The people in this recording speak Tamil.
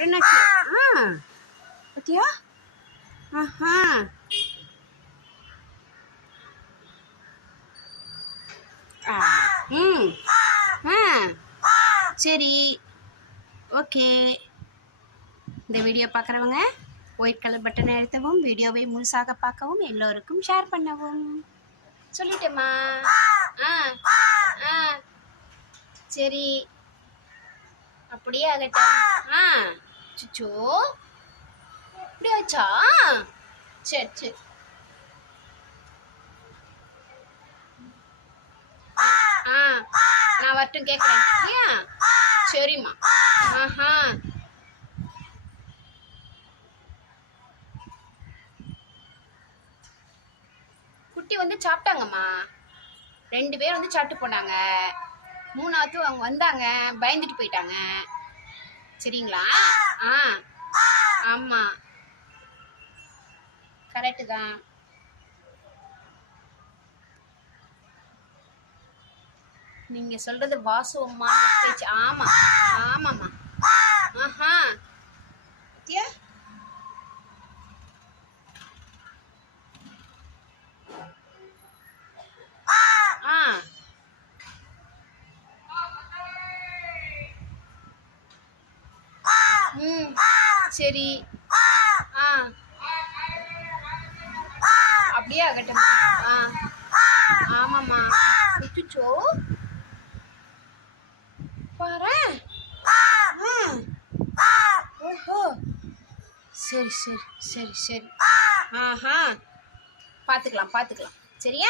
அப்புறம் என்னாச்சு ஆ பத்தியா ஆஹா ஆ ம் ஆ சரி ஓகே இந்த வீடியோ பார்க்குறவங்க ஒயிட் கலர் பட்டனை அழுத்தவும் வீடியோவை முழுசாக பார்க்கவும் எல்லோருக்கும் ஷேர் பண்ணவும். சொல்லிட்டேம்மா. ஆ. ஆ. சரி. அப்படியே ஆகட்டும். ஆ. சிச்சோ இப்படி ஆச்சா? சரி சரி. ஆ நான் வரட்டும் கேட்குறேன் இல்லையா? சரிம்மா. ஆஹா. குட்டி வந்து சாப்பிட்டாங்கம்மா. ரெண்டு பேர் வந்து சாப்பிட்டு போனாங்க. மூணாவது அவங்க வந்தாங்க பயந்துட்டு போயிட்டாங்க. சரிங்களா? ஆ. ஆமாம் கரெக்டு தான். நீங்க சொல்றது வாசுவம்மா பேச்சு ஆமா. ஆமாம்மா. ஆஹா பத்தியா ஆ ம். சரி. ஆ. அப்படியே ஆகட்டும் ஆ. ஆமாம்மா. பாரேன் ஆ. ஓஹோ. சரி சரி சரி சரி. ஆஹா. பார்த்துக்கலாம் பார்த்துக்கலாம். சரியா?